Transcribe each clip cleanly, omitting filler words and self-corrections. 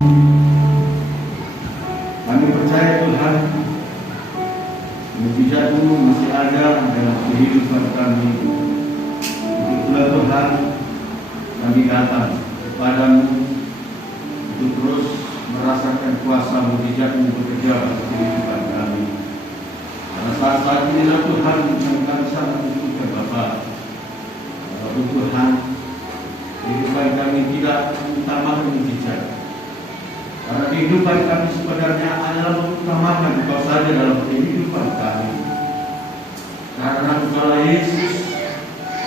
Kami percaya Tuhan, mujizat-Mu masih ada dalam kehidupan kami. Itulah Tuhan, kami datang kepadamu untuk terus merasakan kuasa mujizat-Mu bekerja dalam kehidupan kami. Karena saat-saat inilah Tuhan yang kami sangat butuhkan Bapa. Tuhan, kehidupan kami tidak mengutamakan mujizat. Karena kehidupan kami sebenarnya adalah mengutamakan Engkau saja dalam kehidupan kami. Karena Engkaulah Yesus,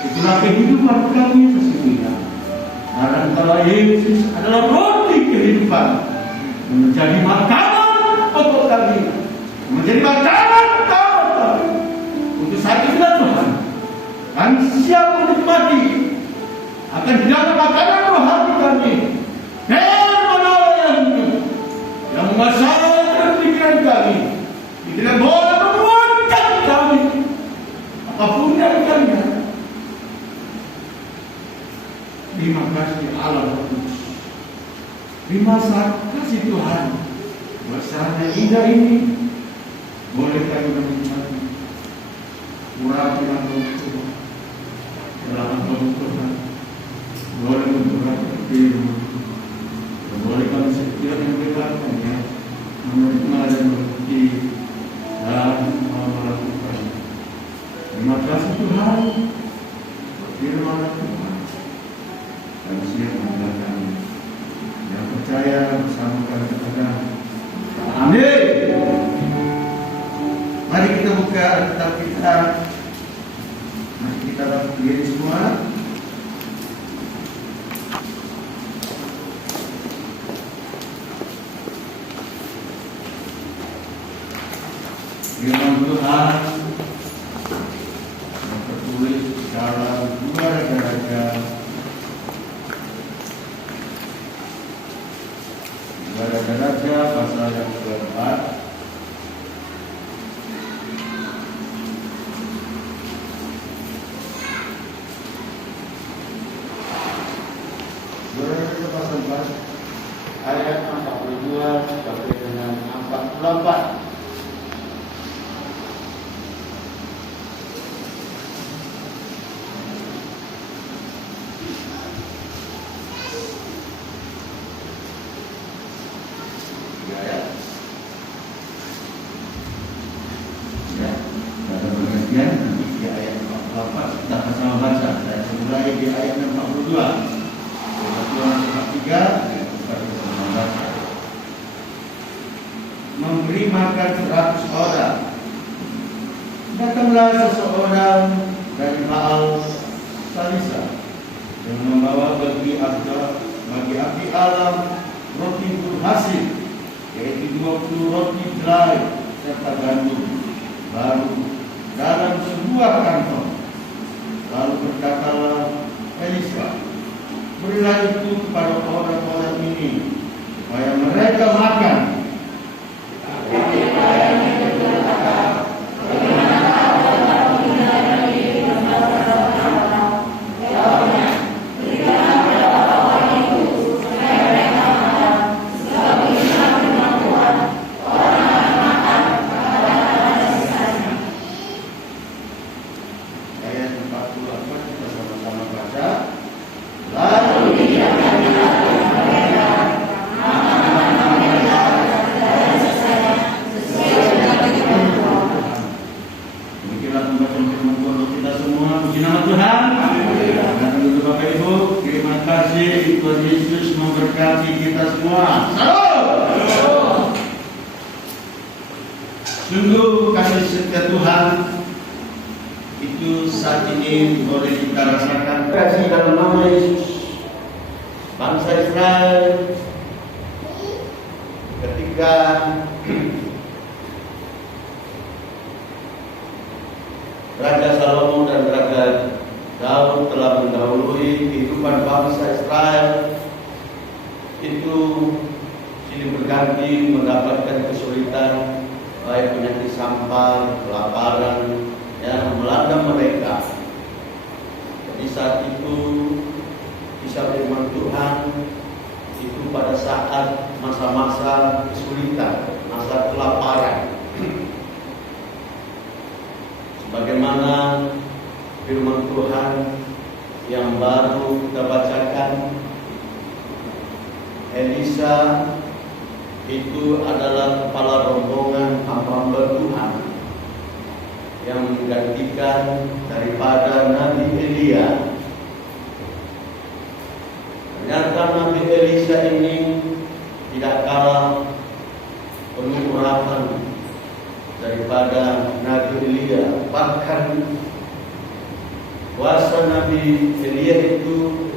itulah kehidupan kami sesungguhnya. Karena Engkaulah Yesus adalah roti kehidupan, menjadi makanan pokok kami, menjadi makanan utama kami. Untuk saat itulah Tuhan, kami siap menikmati akan jalan makanan rohani kami. Yang menguasai pikiran kami, tidak boleh menguatkan kami apapun yang kami. Terima kasih Allah Kudus. Terima kasih Tuhan. Bersama indah ini boleh kami menikmati urapi yang Tuhan dalam Tuhan. Boleh memperhatikan firman, boleh kami setiap yang berlakunya menerima dan berbukti dan melakukan. Terima kasih Tuhan. Firman Tuhan, kami siap menjalankan. Yang percaya bersama kami katakan amin. Mari kita buka Alkitab kita. Mari kita berdiri semua. Firman Tuhan yang tertulis dalam 2 Raja-Raja 2 Raja-Raja pasal yang keempat. Pasal 4 ayat 42 sampai dengan 44. Memberi makan 100 orang. Datanglah seseorang dari Baal Salisa yang membawa bagi abdi Allah roti berhasil, yaitu 20 roti jelai serta gandum baru dalam sebuah kantong. Lalu berkatalah Elisa, berilah itu kepada orang-orang ini supaya mereka makan. Sungguh kasih setia Tuhan itu saat ini boleh kita rasakan. Kasih dalam nama Yesus, bangsa Israel ketika Raja Salomo dan Raja Daud telah mendahului kehidupan bangsa Israel, itu silih berganti mendapatkan kesulitan, baik penyakit sampar, kelaparan yang melanda mereka. Jadi saat itu kisah firman Tuhan itu pada saat masa-masa kesulitan, masa kelaparan. Sebagaimana firman Tuhan yang baru kita bacakan, Elisa itu adalah kepala rombongan hamba Tuhan yang menggantikan daripada Nabi Elia. Ternyata Nabi Elisa ini tidak kalah penuh urapan daripada Nabi Elia. Bahkan kuasa Nabi Elia itu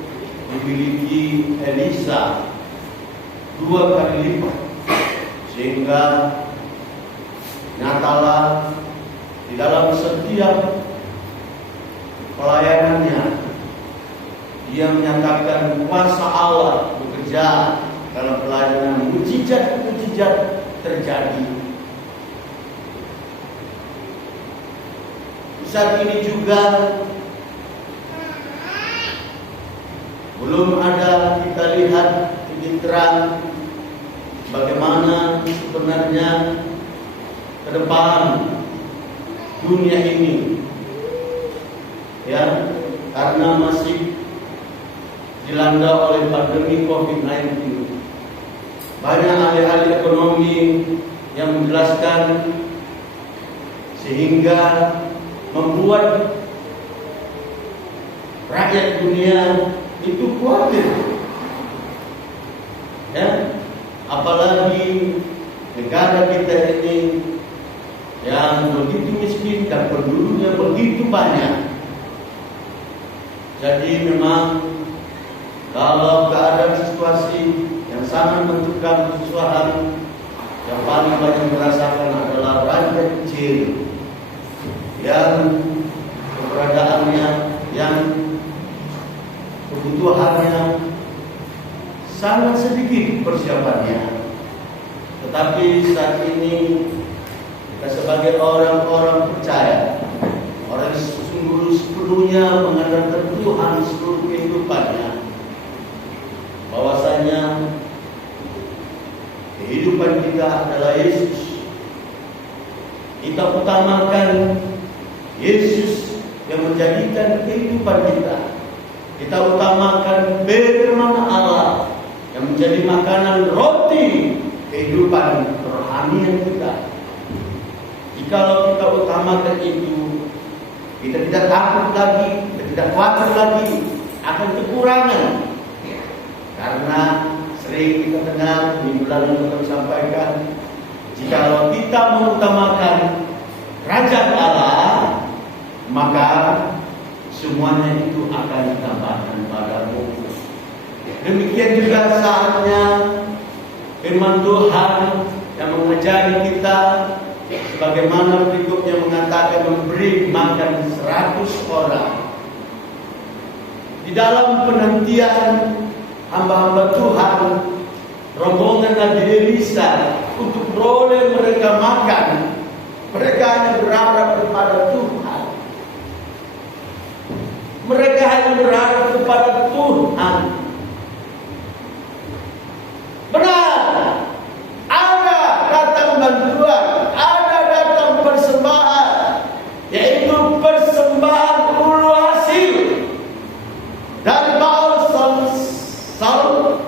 dimiliki Elisa 2 kali lipat, sehingga nyatalah di dalam setiap pelayanannya dia menyatakan kuasa Allah bekerja dalam pelayanan. Mukjizat-mukjizat terjadi. Saat ini juga belum ada kita lihat titik terang bagaimana sebenarnya ke depan dunia ini, ya, karena masih dilanda oleh pandemi COVID-19. Banyak ahli-ahli ekonomi yang menjelaskan sehingga membuat rakyat dunia itu khawatir, ya, apalagi negara kita ini yang begitu miskin dan penduduknya begitu banyak. Jadi memang kalau keadaan situasi yang sangat menentukan kesusahan, yang paling banyak merasakan adalah rakyat kecil yang keberadaannya, yang kebutuhannya sangat sedikit persiapannya. Tetapi saat ini kita sebagai orang-orang percaya, orang yang sepenuhnya mengandalkan Tuhan seluruh kehidupannya, bahwasanya kehidupan kita adalah Yesus. Kita utamakan Yesus yang menjadikan kehidupan kita. Kita utamakan firman Allah yang menjadi makanan roti kehidupan rohani kita. Jikalau kita utamakan itu, kita tidak takut lagi, kita tidak khawatir lagi akan kekurangan. Karena sering kita dengar, minggu lalu kita sampaikan, jikalau kita mengutamakan kerajaan Allah, maka semuanya itu akan ditambahkan padamu. Demikian juga saatnya firman Tuhan yang mengajari kita, sebagaimana berikutnya mengatakan, memberi makan 100 orang. Di dalam penantian hamba-hamba Tuhan, rombongan Nabi Elisa untuk beroleh mereka makan, mereka hanya berharap kepada Tuhan. Mereka hanya berharap kepada Tuhan. Benar, ada datang bantuan, ada datang persembahan, yaitu persembahan ulu hasil dari Baal Saul,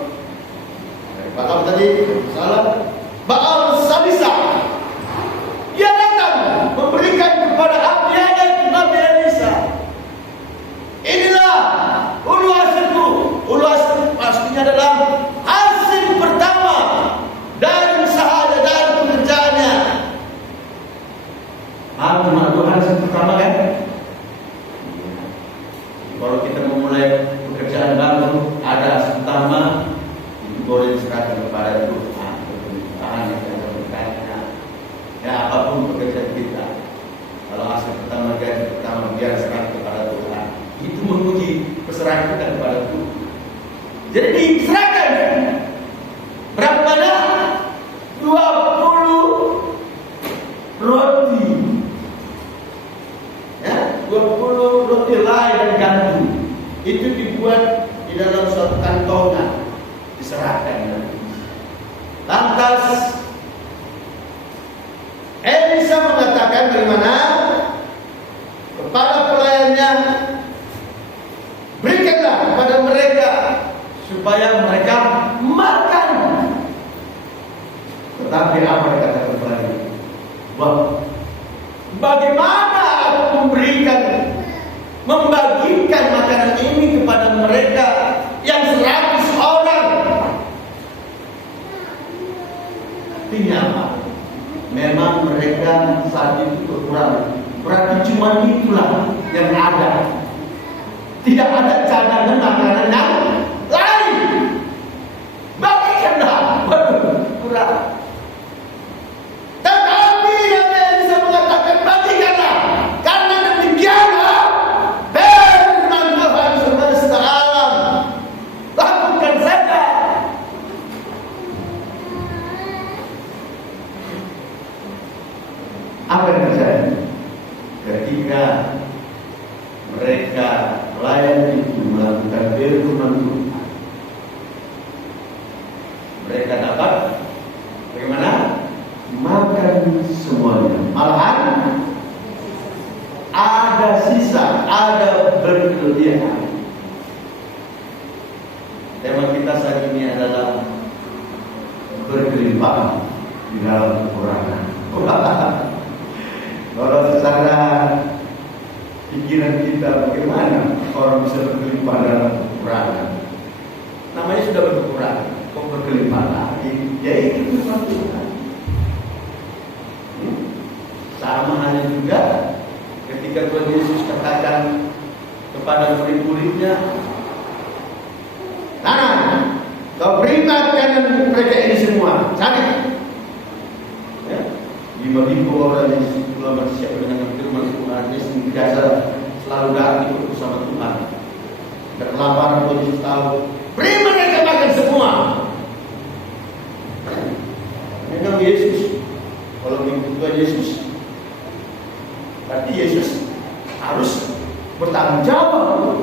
dari Baal tadi salah, Baal Salisa. Dia datang memberikan kepada abdinya Nabi Elisa. Inilah ulu hasilku. Ulu hasil pastinya adalah hasil pertama dari usahanya, dari pekerjaannya. Teman Tuhan, hasil pertama kan? Kalau kita memulai pekerjaan baru, ada hasil pertama, itu boleh diserahkan kepada Tuhan. Tuhan yang akan berkatnya. Ya, apapun pekerjaan kita, kalau hasil pertama, gaji pertama, biar serahkan kepada Tuhan. Itu menguji perserahan kita kepada Tuhan. Jadi diserahkan berapa banyak? 20 roti, ya, 20 roti lai dan gandum. Itu dibuat di dalam suatu kantongan, diserahkan. Lantas Elisa mengatakan bagaimana kepada pelayannya, berikanlah kepada mereka supaya mereka makan. Tetapi apa yang kata pelayan? Wah, bagaimana aku membagikan makanan ini kepada mereka yang 100 orang? Artinya apa? Memang mereka saat itu berkurang. Berarti cuma itulah yang ada. Tidak ada cadangan makanan yang lain. Bagikanlah. Waduh, kurang. Tetapi yang bisa mengatakan bagikanlah. Karena demikianlah firman Tuhan semesta alam. Lakukan saja. Apa yang terjadi? Ketika mereka pelayan itu melakukan firman Tuhan, mereka dapat bagaimana? Makan semuanya. Malahan ada sisa, ada berkelebihan. Tema kita saat ini adalah berkelimpahan di dalam kekurangan. Kalau secara pikiran kita bagaimana orang bisa berkelimpahan dalam kekurangan? Namanya sudah berkurang, kok berkelimpahan lagi? Ya itu firman Tuhan. Sama halnya juga ketika Tuhan Yesus katakan kepada murid-muridnya, "Tangan, kau beri makanan mereka ini semua." Cari. 5.000 orang yang ulama siap dengan firman Tuhan, Yesus biasa selalu datang ikut bersama Tuhan. Dan kelaparan Tuhan Yesus tahu, beri mereka makan semua. Memang Yesus, kalau mengikut Tuhan Yesus, berarti Yesus harus bertanggung jawab,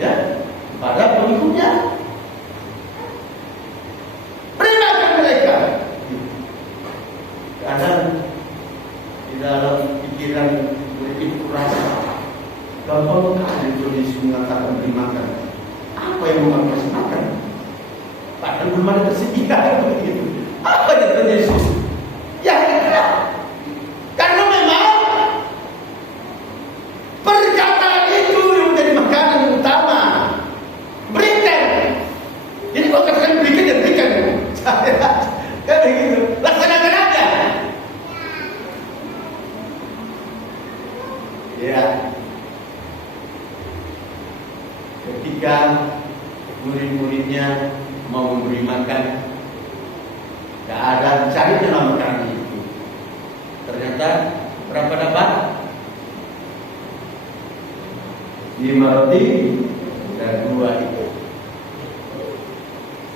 ya, pada pengikutnya. Beri makan mereka. Karena di dalam pikiran itu rasa gampang kali Tuhan Yesus mengatakan beri makan. Apa yang mau kasih makan? Padahal belum ada tersedia begitu. Apa yang Tuhan Yesus? Ya tidak. Karena memang perkataan itu yang menjadi makanan utama. Berikan. Jadi kalau katakan berikan dan berikan. Kan begitu. Laksanakan aja. Ya. Ketika murid-muridnya mau memberi makan, gak ada cari dalam makanan itu. Ternyata berapa dapat? 5 roti dan 2 ikan.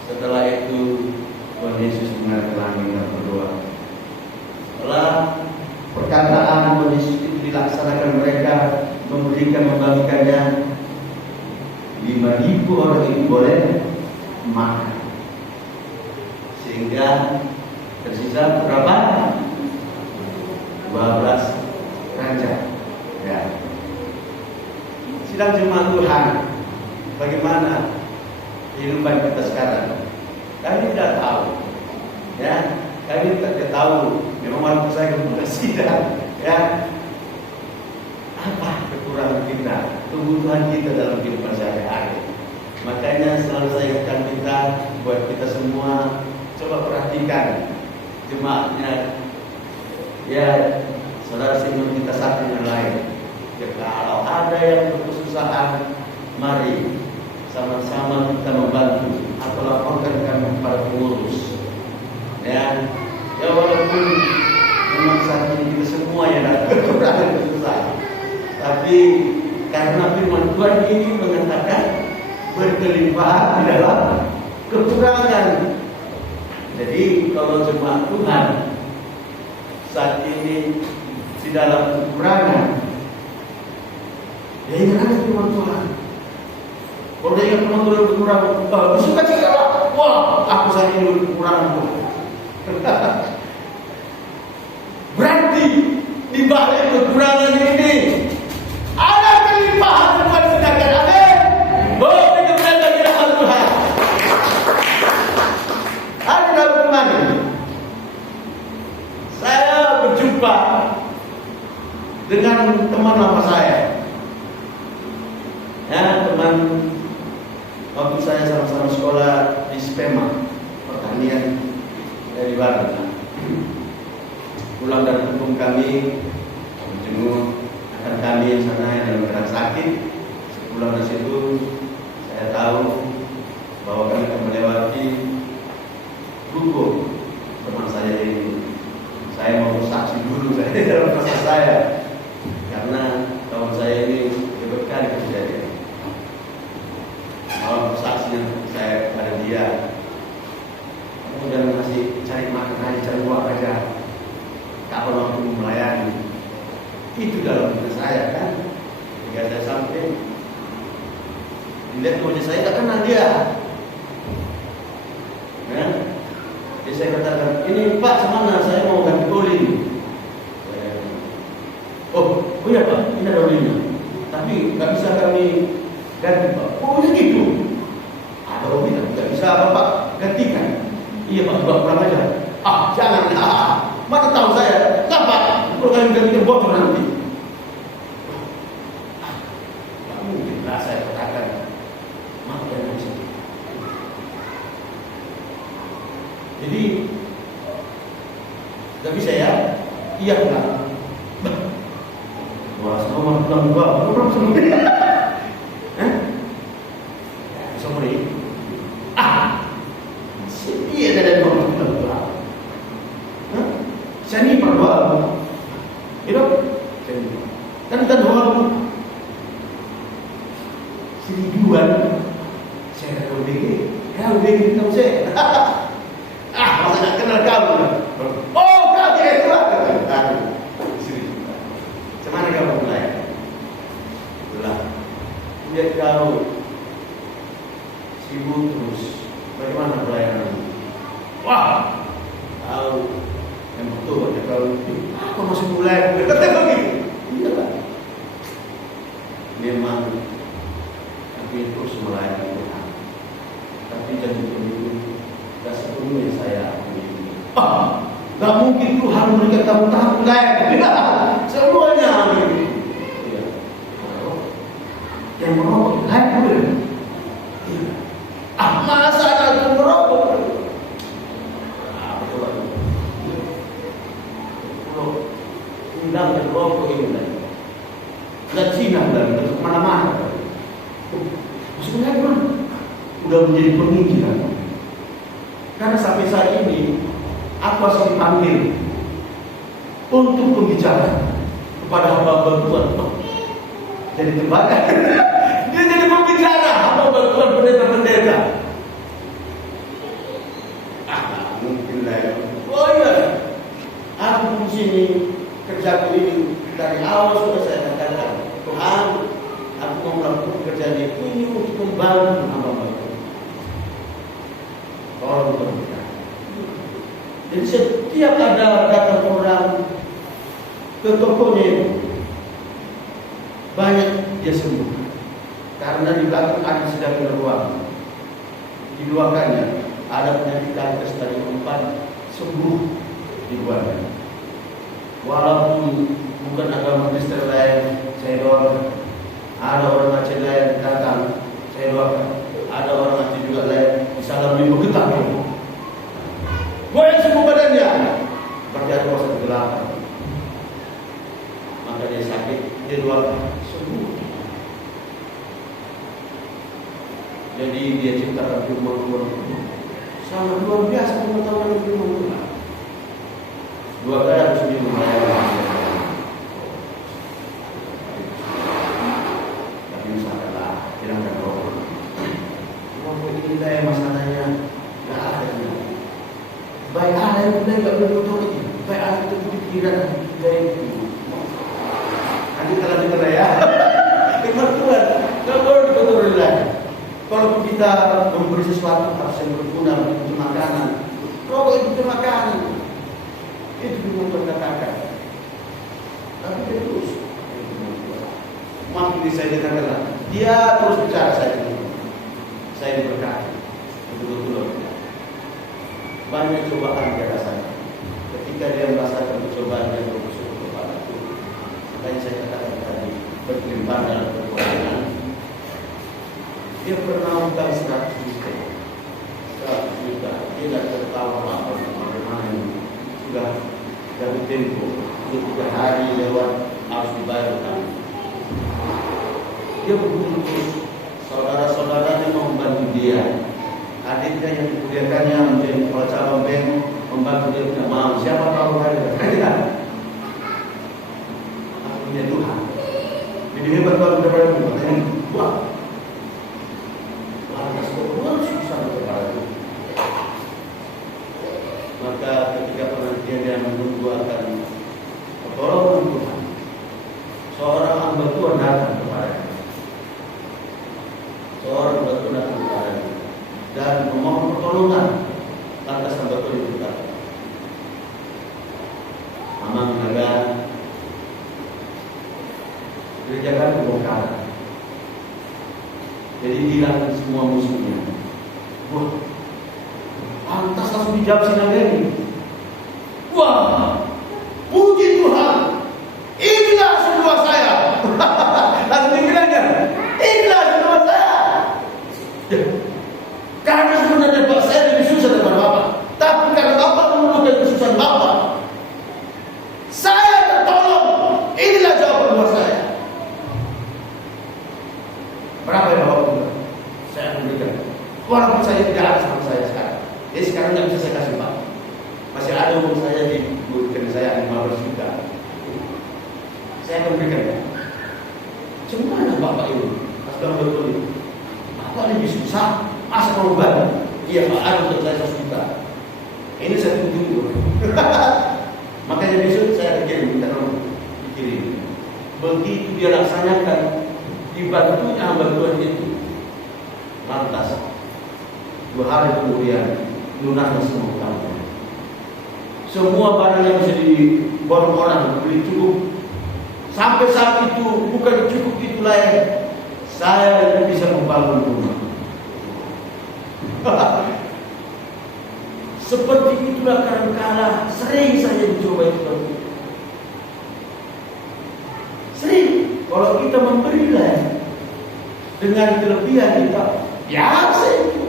Setelah itu Tuhan Yesus mengatakan dan berdoa. Setelah perkataan Tuhan Yesus itu dilaksanakan, mereka membagikannya, 5.000 orang itu boleh makan. Sehingga tersisa berapa? 12 ranjang. Ya. Sidang jemaat Tuhan, bagaimana kehidupan kita sekarang? Kami tidak tahu. Ya, kami tidak tahu. Memang waktu saya kemudian sidang, ya. Apa kekurangan kita, kebutuhan kita dalam kehidupan sehari-hari. Makanya selalu saya ingatkan kita, buat kita semua, coba perhatikan jemaatnya, ya, saudara seiman kita satu yang lain. Ya, kalau ada yang berkesusahan, mari sama-sama kita membantu atau laporkan kami kepada pengurus. Ya, walaupun memang saat ini kita semua yang ada kekurangan kesusahan, tapi karena firman Tuhan ini mengatakan berkelimpahan di dalam kekurangan. Jadi kalau jemaat Tuhan saat ini di dalam kekurangan, ya ingat firman Tuhan. Kalau dia ingat firman Tuhan berkurang, suka cita, wah, aku saya ini kekurangan. Berarti di balik kekurangan ini ada kelimpahan buat sedangkan. Amin. Oh, kemuliaan di dalam Tuhan. Ada dalam kemarin saya berjumpa dengan teman lama saya. Ya, teman waktu saya sama-sama sekolah di SPEMA pertanian dari Barat. Pulang dari kampung kami menjenguk akan kami yang sana yang dalam keadaan sakit. Pulang dari situ saya tahu bahwa kami akan melewati ruko teman saya ini. Saya mau saksi dulu saya dalam proses saya karena kawan saya ini berkali kejadian. Kalau saksi saya pada dia, kamu jangan masih cari makan aja, cari uang aja. Kapan waktu melayani, itu dalam hidup saya kan. Jika saya sampai dilihat wajah saya, tak kenal dia. Ya? Jadi saya katakan, ini Pak semana saya mau ganti oli. Oh iya Pak, ini ada olinya. Tapi nggak bisa kami ganti Pak. Oh gitu. Ada oli nggak bisa Bapak gantikan. Iya Pak, Bapak pulang aja. Ah jangan. Mana tahu saya, apa? Kalau kalian gantikan bocor nanti. Tak mungkin lah saya katakan. Maaf ya bisa. Jadi, tak bisa ya? Iya enggak? Wah, sama pulang gua, belum sembuh. Sembuh ini. Iya ada orang pulang gua. Saya ini berdoa, itu kan kita doa seribuan, saya kata UBG, ya UBG tahu saya, masa tak kenal kamu, oh kau dia itu lah, cuman kamu mulai, itulah, dia tahu sibuk terus, bagaimana pelayanan, wah, tahu. Yang betul, ya kalau aku masih mulai, kata begitu. Iya lah. Memang tapi terus melayani Tuhan. Tapi janji pemilu, tidak sepenuhnya saya ini. Gak mungkin Tuhan memberikan tahun-tahun lain. Semuanya ini. Iya. Yang merokok lain boleh. Iya. Masa ada yang merokok? Undang dan rokok ini dan Cina dan kemana-mana. Maksudnya gimana? Udah menjadi pemikiran. Karena sampai saat ini aku harus dipanggil untuk pembicara kepada hamba-hamba Tuhan. Jadi terbakar. Dia jadi pembicara hamba-hamba Tuhan, pendeta-pendeta. Mungkin lah ya. Oh iya, aku di sini. Kerjaku ini dari awal sudah saya katakan, Tuhan, aku mau melakukan kerjaan ini untuk membantu hamba-hamba. Tolong berbicara. Jadi setiap ada datang orang ke tokonya, banyak dia sembuh. Karena di belakang ada sedang ruang. Didoakannya ada penyakit kanker stadium 4 sembuh dibuatnya. Walaupun bukan agama Kristen lain, saya doakan. Ada orang Aceh lain datang, saya doakan. Ada orang Aceh juga lain, misalnya bergetar. Goyang semua badannya. Berarti ada kuasa kegelapan. Maka dia sakit, dia doakan sembuh. Jadi dia ciptakan firman-firman sangat luar biasa pengetahuan firman Tuhan. 2 kali aku sendiri melayani. Tapi misalkanlah, hilangkan rokok. Rokok ini kayak masalahnya nggak ada. Baik ada yang benar nggak boleh betul lagi. Baik ada itu pikiran dari itu. Nanti kita ya. Firman Tuhan nggak boleh dikotori lagi. Kalau kita memberi sesuatu harus yang berguna untuk makanan Tuhan katakan. Tapi dia terus. Makin saya dengar, dia terus bicara saya diberkati. Betul-betul. Banyak cobaan dia rasakan. Ketika dia merasakan cobaan yang bermusuh kepada Tuhan, makanya saya katakan tadi berlimpah dalam kekuatan. Dia pernah utang 100 juta. 100 juta. Dia tidak tertawa bagaimana ini. Sudah jatuh tempo. 3 hari lewat harus dibayar utang. Dia berutus saudara-saudaranya membantu dia. Adiknya yang dikuliakannya menjadi kepala cabang bank membantu dia tidak mau. Siapa tahu hari tidak? Punya Tuhan. Jadi hebat kalau daripada Tuhan. Wah, lantas kok susah kepada Tuhan. Maka ketika penantian dia menunggu akan pertolongan Tuhan, seorang hamba Tuhan datang kepadanya. Seorang hamba Tuhan datang kepadanya dan memohon pertolongan. Lantas hamba Tuhan berkata, Amang naga kerjakan kebongkaran. Jadi hilang semua musuhnya. Wah, lantas langsung dijawab si naga ini. Wah, puji Tuhan, inilah semua saya. Langsung dibilangnya, inilah semua saya. Karena sebenarnya Pak saya lebih susah daripada Bapak. Tapi karena Bapak mengeluhkan kesusahan Bapak, saya tertolong. Inilah jawaban buat saya. Berapa yang Bapak punya? Saya akan berikan. Walaupun saya tidak ada sama saya sekarang. Jadi sekarang tidak bisa saya kasih Pak. Masih ada uang saya di rekening saya 15 juta. Saya akan berikan. Cuma Bapak ini, pas bilang betul ini, Bapak lebih susah. Masa mau bantu? Iya Pak, ada untuk saya 100 juta. Ini saya tunggu. Makanya besok saya kirim, minta tolong dikirim. Begitu dia laksanakan, dibantunya bantuan itu. Lantas 2 hari kemudian lunaskan semua utangnya. Semua barang yang bisa diborong orang beli cukup. Sampai saat itu bukan cukup itulah yang saya bisa membangun rumah. Seperti itulah kadang-kala sering saya mencoba seperti itu. Sering kalau kita memberilah dengan kelebihan kita, biasa itu.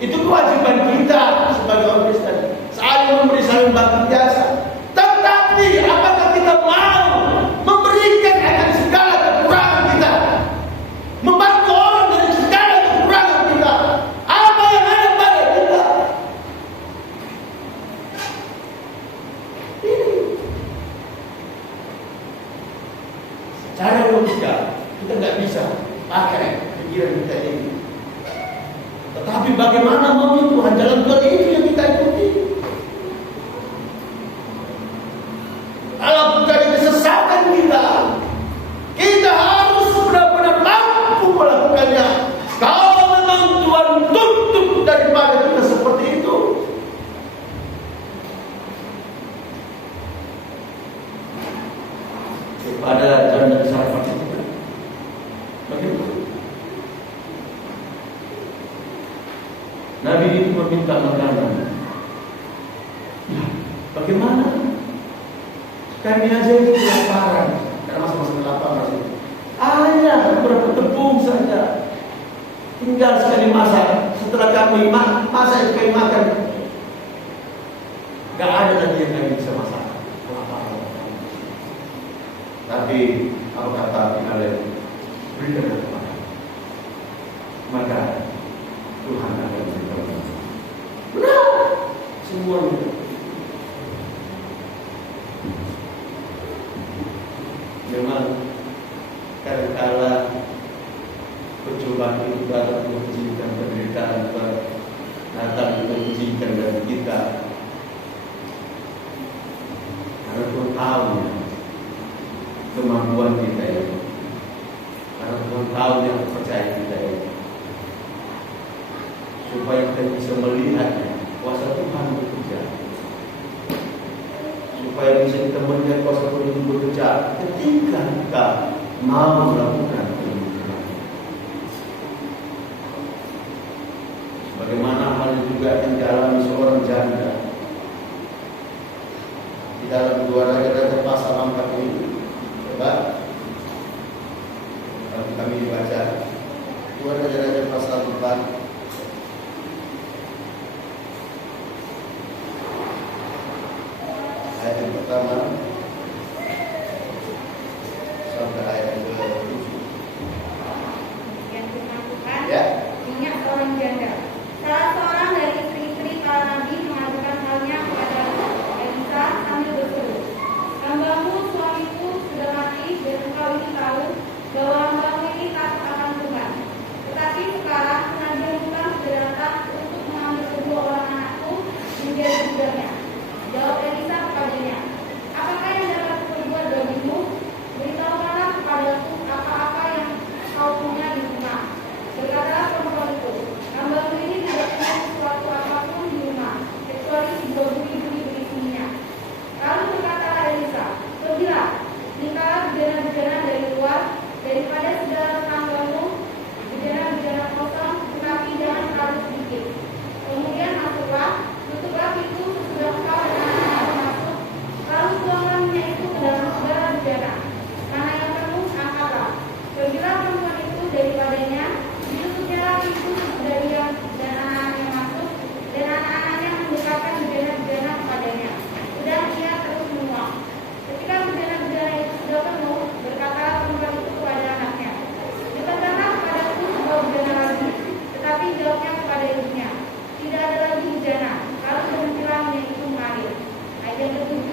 Itu kewajiban kita sebagai orang Kristen. Saling memberi, saling bantu biasa. Tetapi apakah kita mau memberikan akan segala kekurangan kita? Membantu orang dari segala kekurangan kita. Apa yang ada pada kita? Ini. Secara logika kita nggak bisa pakai pikiran kita ini. Tetapi bagaimana mau Tuhan dalam Tuhan itu yang kita ikuti? Kalau bukan kesesatan kita, kita harus benar-benar mampu melakukannya. Kalau memang Tuhan tuntut daripada kita seperti itu, kepada janda Sarfat itu, bagaimana? Nabi itu meminta makanan. Ya, bagaimana? Kami aja itu kelaparan. Karena masa-masa kelaparan itu. Hanya beberapa tepung saja. Tinggal sekali masak. Setelah kami masak sekali makan, gak ada lagi yang kami bisa masak. Kelaparan. Tapi apa kata Finale? Berikan kepada. Maka Tuhan akan berkata, benar semuanya. Memang kadang-kala percobaan itu datang mengujikan penderitaan, datang mengujikan dari kita. Karena Tuhan tahu kemampuan kita ini. Karena Tuhan tahu yang percaya kita ini. Supaya kita bisa melihatnya kuasa Tuhan bekerja, supaya bisa kita melihat kuasa Tuhan itu bekerja ketika kita mau melakukan pemberian. Bagaimana hal itu juga yang dialami seorang janda di dalam 2 Raja-Raja pasal 4 ini. Coba kalau kami baca 2 Raja-Raja pasal 4 ayat yang pertama sampai ayat yang ke-7. Yang dimaksudkan, Ya. minyak seorang janda. Salah seorang dari istri-istri para nabi mengadukan halnya kepada Elisa sambil berseru, "Hambamu suamiku sudah mati dan engkau ini tahu bahwa hambamu ini takut akan Tuhan. Tetapi sekarang penagihan Tuhan sudah datang untuk mengambil kedua orang anakku menjadi budaknya." Jawab Elisa kepadanya, "Apakah yang dapat kuperbuat bagimu? Beritahukanlah kepadaku apa-apa yang kau punya di rumah." Berkatalah perempuan itu, "Hambamu ini tidak punya sesuatu apapun di rumah, kecuali 2 bui-bui berisi minyak." Lalu berkatalah Elisa, "Pergilah, mintalah bejana-bejana dari luar, daripada segala tetanggamu, bejana-bejana kosong, tetapi jangan terlalu sedikit. Kemudian masuklah, tutuplah pintu sesudah kau dan anak-anakmu masuk, lalu tuanglah minyak itu ke dalam segala bejana. Mana yang penuh, angkatlah." Pergilah perempuan itu daripadanya, ditutupnya pintu sesudah dia dan anak-anaknya masuk, dan anak-anaknya mendekatkan bejana-bejana kepadanya. Sudah ia terus menuang. Ketika bejana-bejana itu sudah penuh, berkatalah perempuan itu kepada anaknya, "Dekatkanlah kepadaku sebuah bejana lagi." Tetapi jawabnya kepada ibunya, "Tidak ada lagi bejana." Lalu berhentilah minyak itu mengalir. Ayat yang ke-7,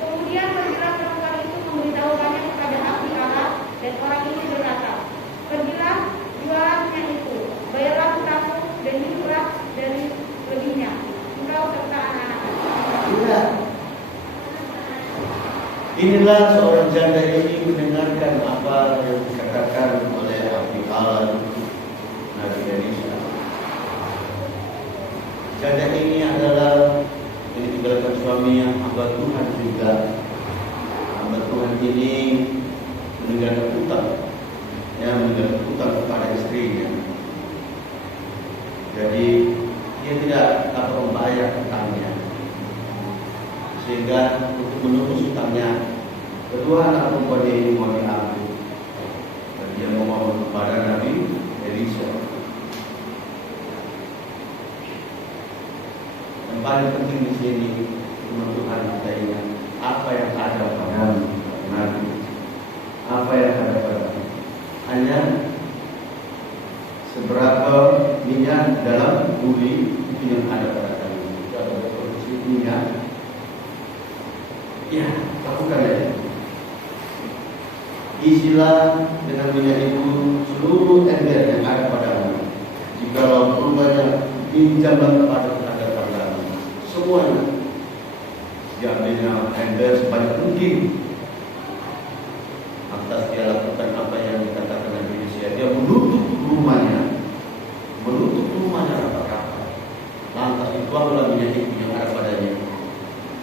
kemudian pergilah perempuan itu memberitahukannya kepada ahli Allah, dan orang ini berkata, "Pergilah, jualah minyak itu, bayarlah hutangmu, dan hiduplah dari lebihnya, engkau serta anak-anakmu." Iya. Inilah seorang janda ini mendengarkan apa yang dikatakan oleh ahli Allah Nabi Elisa. Janda ini adalah ditinggalkan suami yang hamba Tuhan juga. Hamba Tuhan ini meninggalkan utang, meninggalkan utang kepada istrinya. Jadi dia tidak dapat membayar utangnya, sehingga untuk menebus utangnya, kedua anak perempuan ini mau diambil dan dia memohon kepada Nabi Elisa. Yang paling penting di sini, firman Tuhan kita ingat apa yang ada pada Nabi, apa yang ada pada hanya seberapa minyak dalam bui itu yang ada pada kami. Kita ada produksi minyak, ya lakukan aja. Isilah dengan minyak itu seluruh ember yang ada padamu. Jikalau perlu banyak, pinjamlah kepada tetangga-tetanggamu. Semuanya diambilnya ember sebanyak mungkin. Lantas dia lakukan apa yang dikatakan Nabi Elisa. Dia menutup rumahnya rapat-rapat. Lantas dituanglah minyak itu yang ada padanya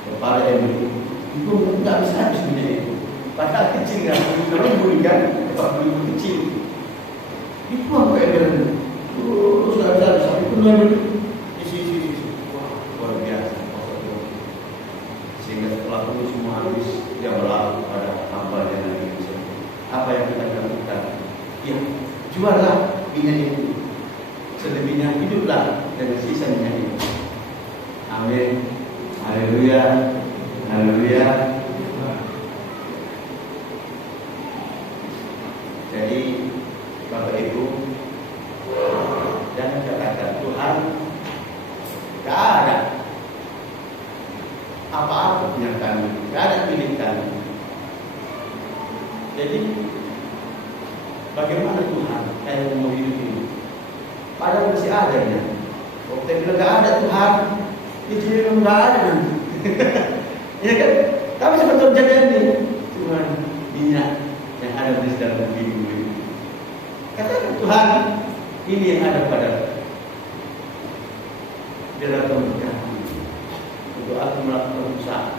kepada ember itu tidak bisa habis minyak itu. Padahal kecil kan, kalau berikan tempat beli kecil, itu apa ember? Sudah sampai penuh isi. Wah, luar biasa. Sehingga setelah itu semua habis, dia berlaku pada hamba yang Nabi Elisa. Apa yang kita lakukan? Ya, jualah minyak itu. Selebihnya hiduplah dengan sisa minyak itu. Amin. Haleluya. Haleluya. Jadi Bapak Ibu, jangan katakan Tuhan gak ada apa-apa punya kami, gak ada milik kami. Jadi bagaimana Tuhan yang mau hidup ini? Padahal masih adanya. Waktu kita bilang gak ada Tuhan, itu memang gak ada nanti. Ya kan? Tapi sebetulnya jadi cuma minyak yang ada di dalam bumi. Katakan Tuhan, ini yang ada pada biarlah Tuhan berkati untuk aku melakukan usaha.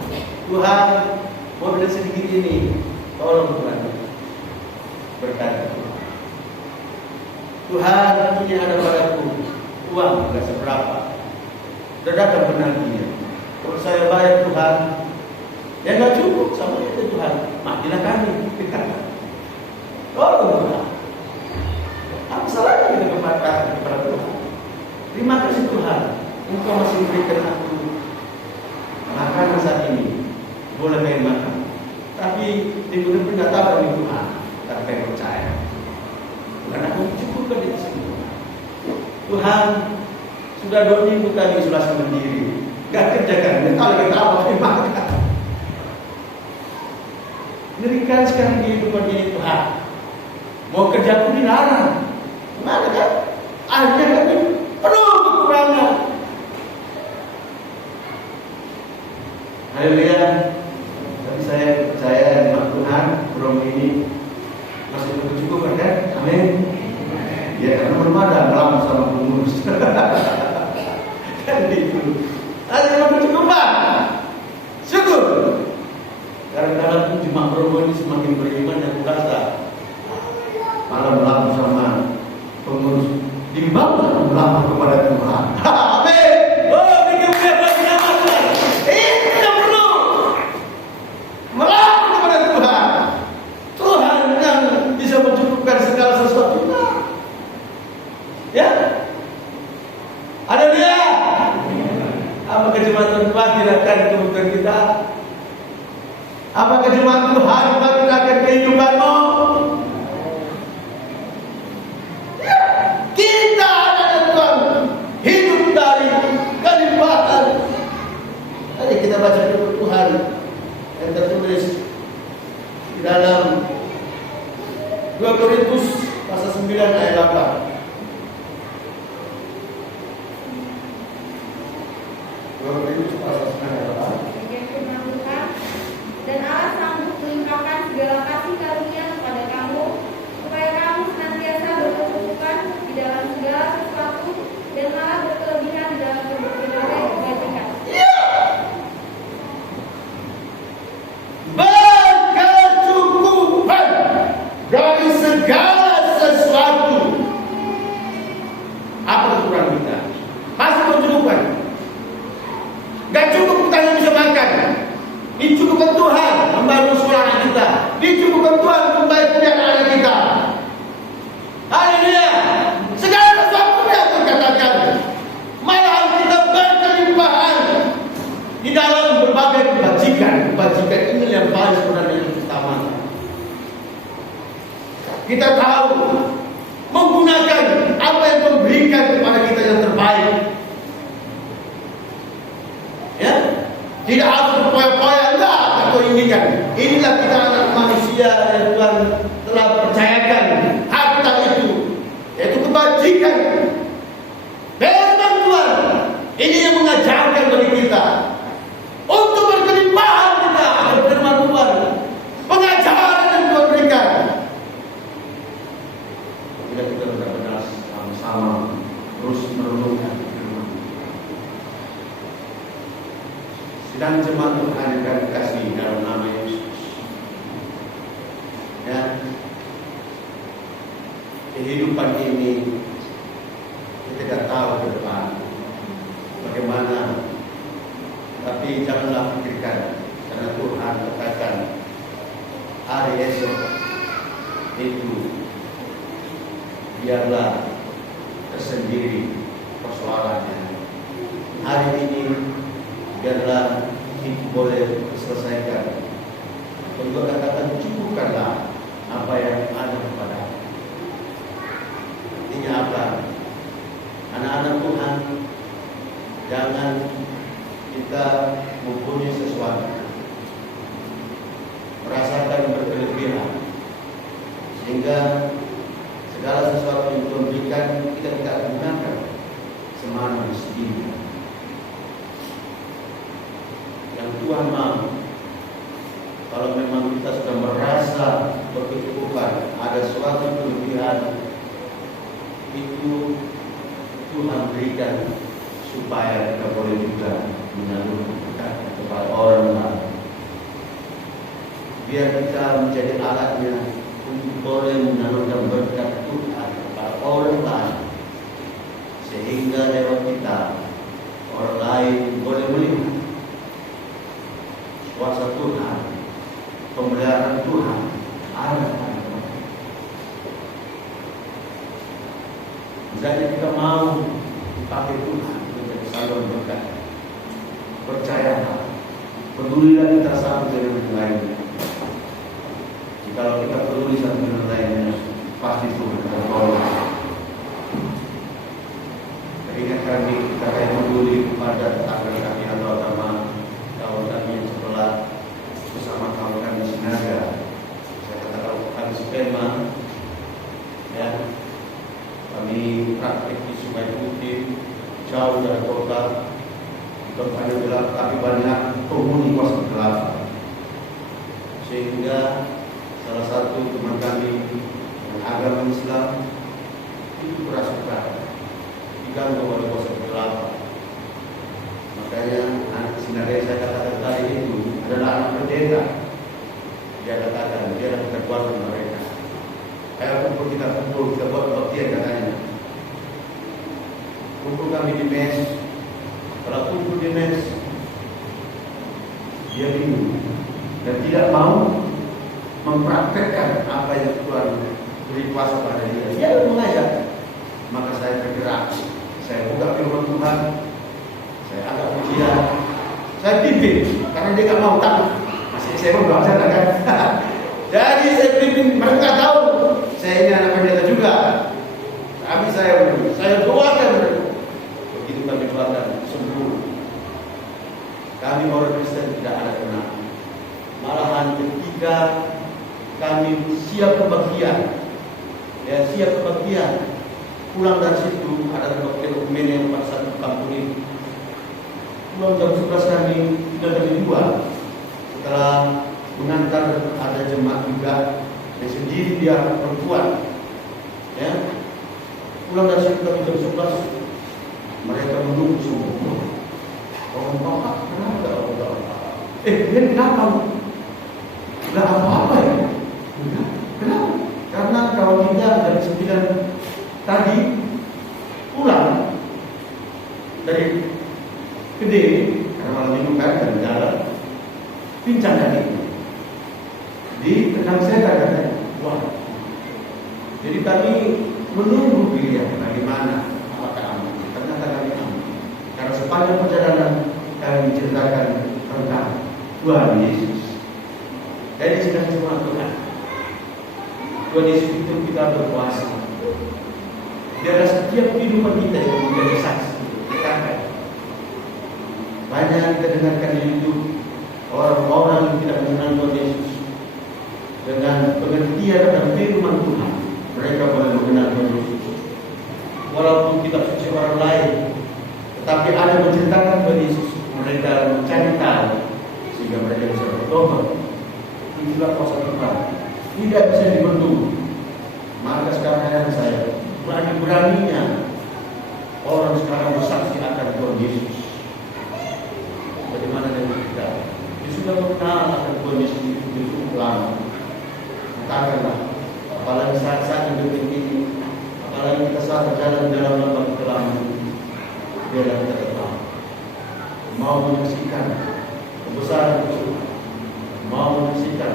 Tuhan, mobil sedikit ini, tolong Tuhan, berkati Tuhan. Tuhan, ini ada padaku uang tidak seberapa, dadakan penagihnya. Kalau saya bayar Tuhan, ya nggak cukup sama itu Tuhan, matilah kami. Tolong Tuhan. Apa salahnya kita kepada Tuhan? Terima kasih Tuhan, Engkau masih memberikan aku makanan saat ini. Boleh main makan, tapi minggu depan tidak tahu nih Tuhan. Tapi saya percaya, karena aku cukupkan itu semua. Tuhan, sudah 2 minggu kami isolasi mandiri, nggak kerjakan. Ini kalau kita apa makan. Ngerikan sekarang kehidupan ini Tuhan. Mau kerja pun dilarang. Gimana kan? Akhirnya kami penuh kekurangan. Haleluya. Tapi saya percaya dengan Tuhan, belum ini masih cukup kan? Amin. Ya karena belum ada dalam sama pengurus. Kan itu. Ada yang cukup Pak. Syukur. Kadang-kadang cuma Bromo ini semakin beriman dan berasa. Malah berlaku sama pengurus. Dibangun berlaku kepada Tuhan. Amin. Oh, bikin itu yang perlu. Berlaku kepada Tuhan. Tuhan yang bisa mencukupkan segala sesuatunya. Ya. Ada dia. Apakah jemaat Tuhan tidak akan kebutuhan kita? Apakah jemaat Tuhan tidak akan kehidupanmu? Ya. Kita adalah Tuhan. Hidup dari kelimpahan. Mari kita baca firman Tuhan yang tertulis di dalam 2 Korintus pasal 9 ayat 8. 2 Korintus pasal 9 ayat 8. Dan Allah sanggup melimpahkan segala kasih karunia kepada kamu, supaya kamu senantiasa berkecukupan di dalam segala sesuatu dan malah berkelebihan di dalam berbagai kebajikan. Berkecukupan dari segala sesuatu. Apa kekurangan kita? Masih berkecukupan. Gak cukup kita yang bisa makan. Dicukupkan Tuhan membangun sekolah anak kita. Dicukupkan Tuhan membayar kuliah anak kita. Haleluya. Segala sesuatu yang terkatakan. Malah kita berkelimpahan di dalam berbagai kebajikan. Kebajikan ini yang paling sebenarnya yang utama. Kita tahu menggunakan apa yang Tuhan berikan kepada kita yang terbaik. Ya, tidak harus berpoya-poya, enggak atau inginkan. Inilah kita anak manusia yang Tuhan telah percayakan harta itu, yaitu kebajikan. Firman Tuhan ini yang mengajarkan bagi kita untuk berkelimpahan kita akan firman Tuhan, pengajaran yang Tuhan berikan. Bila kita benar-benar sama-sama terus merenungkan firman. Sedang jemaat Tuhan yang kami kasih dalam nama Yesus. Dan kehidupan ini kita tidak tahu ke depan bagaimana. Tapi janganlah pikirkan, karena Tuhan katakan hari esok itu biarlah tersendiri persoalannya. Hari ini biarlah itu boleh diselesaikan. Dan juga katakan cukupkanlah apa yang ada kepada. Artinya apa? Anak-anak Tuhan, jangan kita mempunyai sesuatu merasakan berkelebihan sehingga segala sesuatu yang Tuhan berikan kita tidak gunakan semana mestinya. Yang Tuhan mau, kalau memang kita sudah merasa berkecukupan, ada suatu kelebihan, itu Tuhan berikan supaya kita boleh juga menyalurkan kepada orang lain. biar kita menjadi alatnya untuk boleh menurunkan berkat Tuhan kepada orang lain, sehingga lewat kita orang lain boleh melihat kuasa Tuhan, pemeliharaan Tuhan ada pada mereka. Misalnya kita mau dipakai Tuhan menjadi saluran berkat, percayalah, pedulilah kita satu dengan yang lainnya. Kalau kita peduli satu dengan lainnya, pasti Tuhan akan tolong. Ingat kami, kita kayak peduli kepada tetangga kami atau agama kawan kami yang sebelah, bersama kawan kami Sinaga. Saya katakan kami Spema, ya, kami praktik di Sungai Putih, jauh dari kota, tempatnya gelap, tapi banyak penghuni kos gelap, sehingga salah satu teman kami yang agama Islam itu berasukan diganggu oleh kuasa kegelapan. Makanya anak Sinaga saya katakan tadi itu adalah anak pendeta. Dia katakan dia adalah kekuatan mereka. Kayak kumpul kita buat baktian katanya. Kumpul kami di mes. Kalau kumpul di mes, dia bingung dan tidak mau mempraktekkan apa yang Tuhan beri kuasa pada dia. Dia mengajak. Maka saya bergerak. Saya buka firman Tuhan. Saya agak ujian. Saya pimpin karena dia tak mau takut. Masih saya mau baca kan. Jadi saya pimpin, mereka tahu saya ini anak pendeta juga. Tapi saya doakan mereka. Begitu kami doakan sembuh. Kami orang Kristen tidak ada kenal. Malahan ketika kami siap kebaktian, ya siap kebaktian, pulang dari situ ada dokumen yang pada satu kampung ini. Pulang jam 11 kami tidak kami jual. Setelah mengantar ada jemaat juga, yang sendiri dia perempuan, ya. Pulang dari situ kami jam 11, mereka menunggu semua. Orang bapak kenapa? Dia kenapa? Tidak apa-apa ya. Kenapa? Karena kalau kita dari 9 tadi pulang dari Kediri karena malam minggu kan dan jalan pincang tadi di tengah saya katanya. Wah. Jadi kami menunggu pilihan bagaimana, apakah aman. Ternyata kami aman. Karena sepanjang perjalanan kami menceritakan tentang Tuhan Yesus. Jadi sudah semua Tuhan. Tuhan Yesus itu kita berkuasa. Biarlah setiap kehidupan kita yang menjadi saksi. Kita akan banyak kita dengarkan di YouTube orang-orang yang tidak mengenal Tuhan Yesus dengan pengertian dan firman Tuhan. Mereka boleh mengenal Tuhan Yesus. Walaupun kita suci orang lain, tetapi ada menceritakan Tuhan Yesus. Mereka mencari tahu sehingga mereka bisa bertobat. Itulah kuasa Tuhan. Tidak bisa dibendung. Maka sekarang saya berani-beraninya orang sekarang bersaksi akan Tuhan Yesus. Bagaimana dengan kita? Dia sudah mengenal akan Tuhan Yesus itu cukup lama. Katakanlah, apalagi saat-saat yang detik ini, apalagi kita saat berjalan dalam lembah kelaman, biarlah kita tetap mau menyaksikan kebesaran Tuhan, mau menyaksikan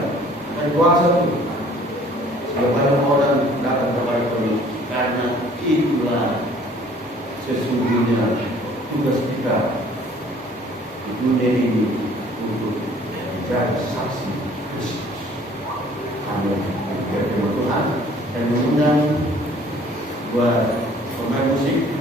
dan kuasa Tuhan. Sehingga banyak orang datang kepada Tuhan, karena itulah sesungguhnya tugas kita di dunia ini untuk menjadi saksi Kristus. Kami berterima Tuhan dan mengundang buat pemain musik